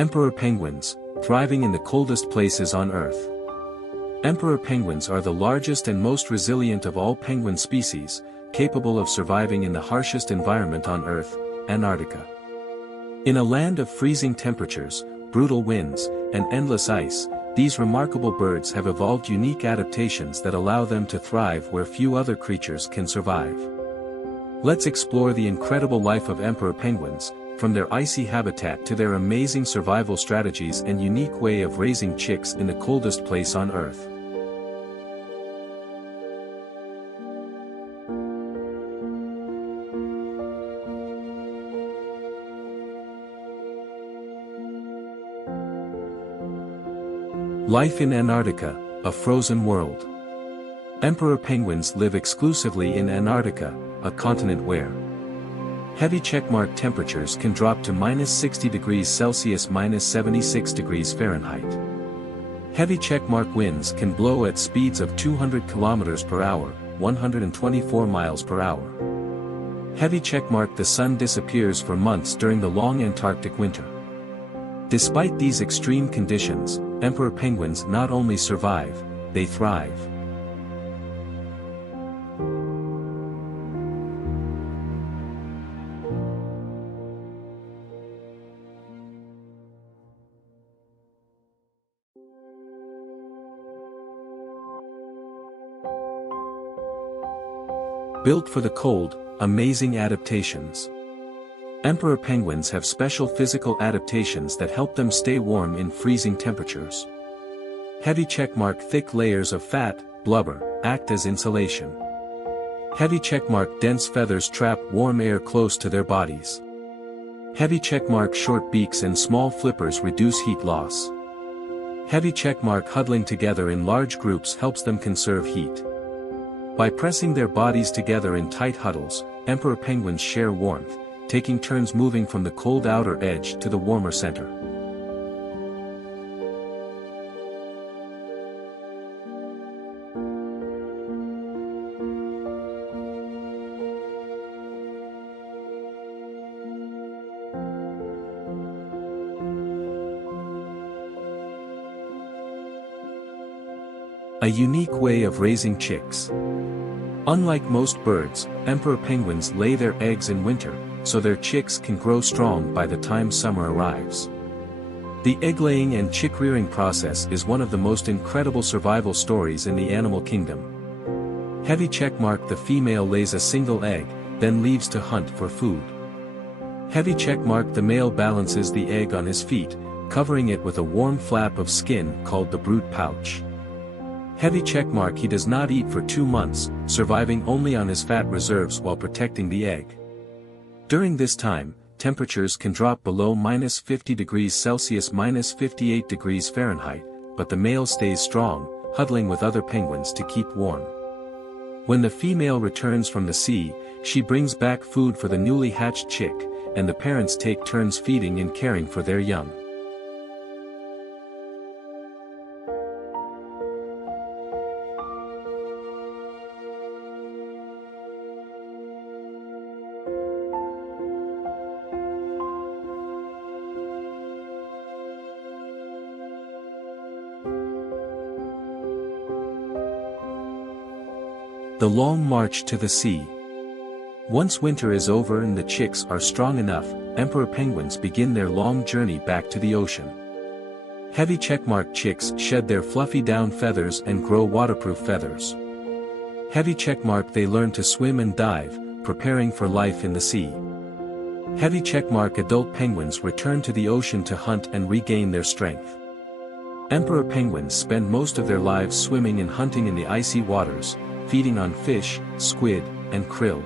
Emperor penguins, thriving in the coldest places on Earth. Emperor penguins are the largest and most resilient of all penguin species, capable of surviving in the harshest environment on Earth, Antarctica. In a land of freezing temperatures, brutal winds, and endless ice, these remarkable birds have evolved unique adaptations that allow them to thrive where few other creatures can survive. Let's explore the incredible life of emperor penguins, from their icy habitat to their amazing survival strategies and unique way of raising chicks in the coldest place on Earth. Life in Antarctica, a frozen world. Emperor penguins live exclusively in Antarctica, a continent where heavy checkmark temperatures can drop to -60 degrees Celsius -76 degrees Fahrenheit. Heavy checkmark winds can blow at speeds of 200 kilometers per hour, 124 miles per hour. Heavy checkmark the sun disappears for months during the long Antarctic winter. Despite these extreme conditions, emperor penguins not only survive, they thrive. Built for the cold, amazing adaptations. Emperor penguins have special physical adaptations that help them stay warm in freezing temperatures. Heavy checkmark thick layers of fat, blubber, act as insulation. Heavy checkmark dense feathers trap warm air close to their bodies. Heavy checkmark short beaks and small flippers reduce heat loss. Heavy checkmark huddling together in large groups helps them conserve heat. By pressing their bodies together in tight huddles, emperor penguins share warmth, taking turns moving from the cold outer edge to the warmer center. A unique way of raising chicks. Unlike most birds, emperor penguins lay their eggs in winter, so their chicks can grow strong by the time summer arrives. The egg-laying and chick-rearing process is one of the most incredible survival stories in the animal kingdom. Heavy checkmark the female lays a single egg, then leaves to hunt for food. Heavy checkmark the male balances the egg on his feet, covering it with a warm flap of skin called the brood pouch. Heavy checkmark he does not eat for 2 months, surviving only on his fat reserves while protecting the egg. During this time, temperatures can drop below -50 degrees Celsius -58 degrees Fahrenheit, but the male stays strong, huddling with other penguins to keep warm. When the female returns from the sea, she brings back food for the newly hatched chick, and the parents take turns feeding and caring for their young. The long march to the sea. Once winter is over and the chicks are strong enough, emperor penguins begin their long journey back to the ocean. Heavy checkmark chicks shed their fluffy down feathers and grow waterproof feathers. Heavy checkmark they learn to swim and dive, preparing for life in the sea. Heavy checkmark adult penguins return to the ocean to hunt and regain their strength. Emperor penguins spend most of their lives swimming and hunting in the icy waters, feeding on fish, squid, and krill.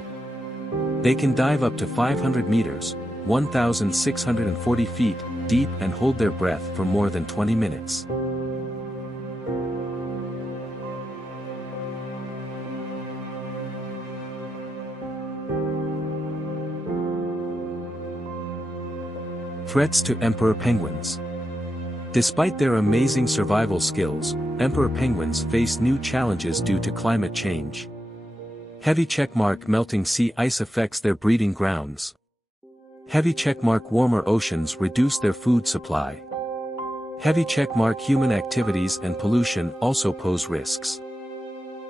They can dive up to 500 meters, 1,640 feet, deep and hold their breath for more than 20 minutes. Threats to emperor penguins. Despite their amazing survival skills, emperor penguins face new challenges due to climate change. Heavy checkmark melting sea ice affects their breeding grounds. Heavy checkmark warmer oceans reduce their food supply. Heavy checkmark human activities and pollution also pose risks.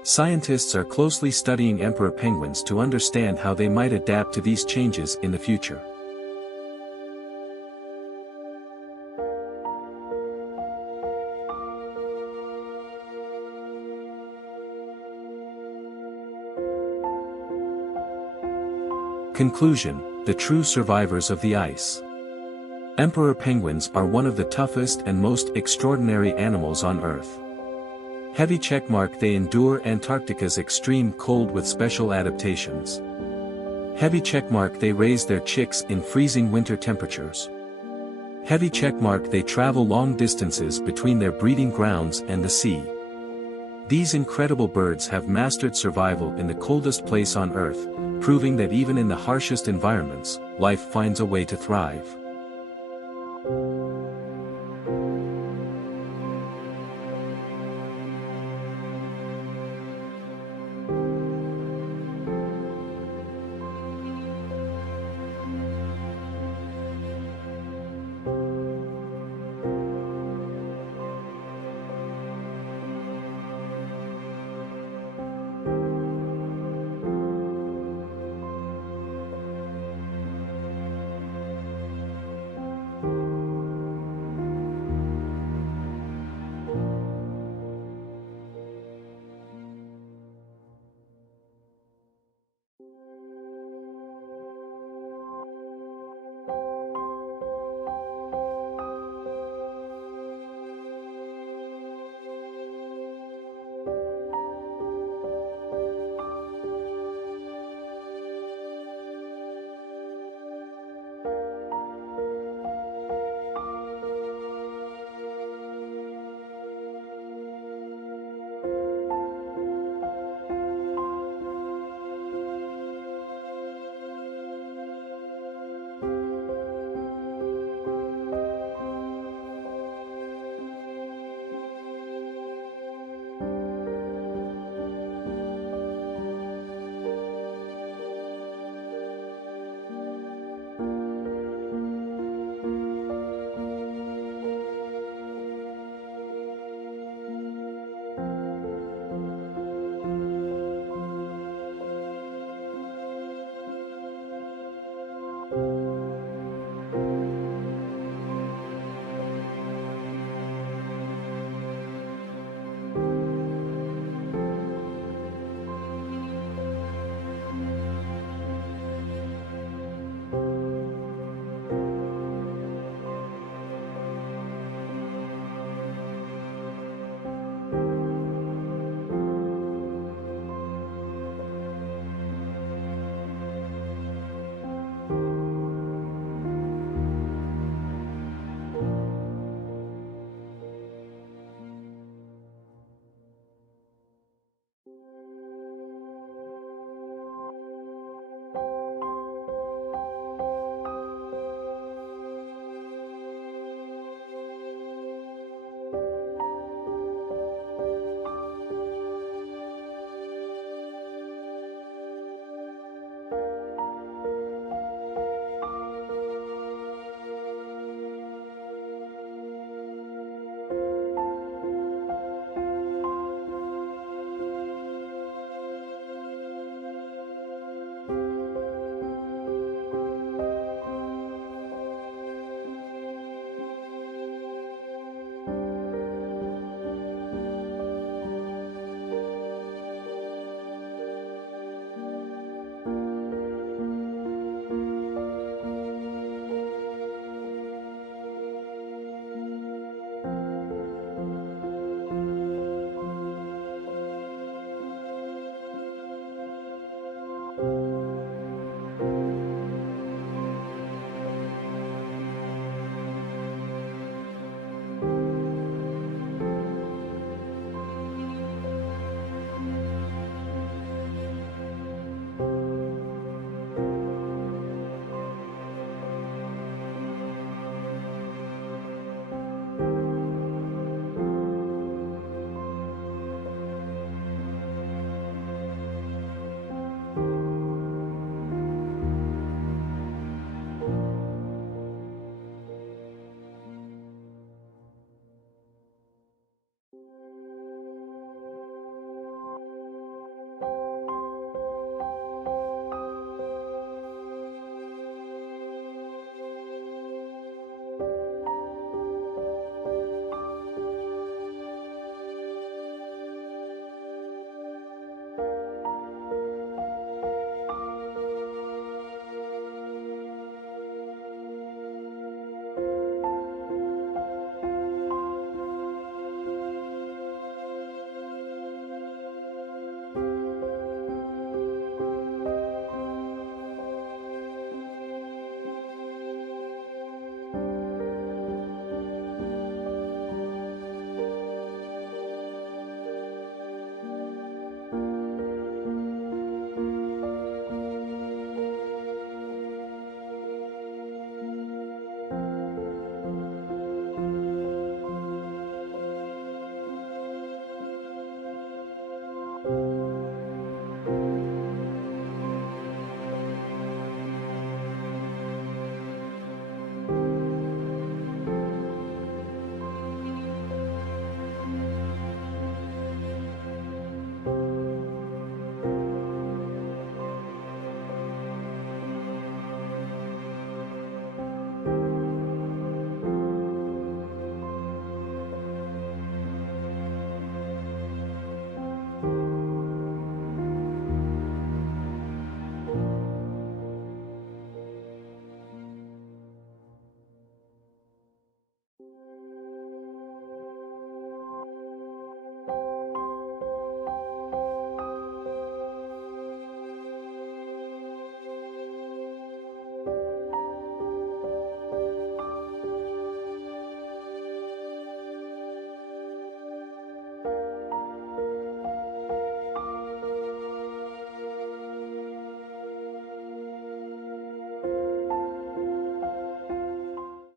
Scientists are closely studying emperor penguins to understand how they might adapt to these changes in the future. Conclusion: the true survivors of the ice. Emperor penguins are one of the toughest and most extraordinary animals on Earth. Heavy checkmark they endure Antarctica's extreme cold with special adaptations. Heavy checkmark they raise their chicks in freezing winter temperatures. Heavy checkmark they travel long distances between their breeding grounds and the sea. These incredible birds have mastered survival in the coldest place on Earth, proving that even in the harshest environments, life finds a way to thrive.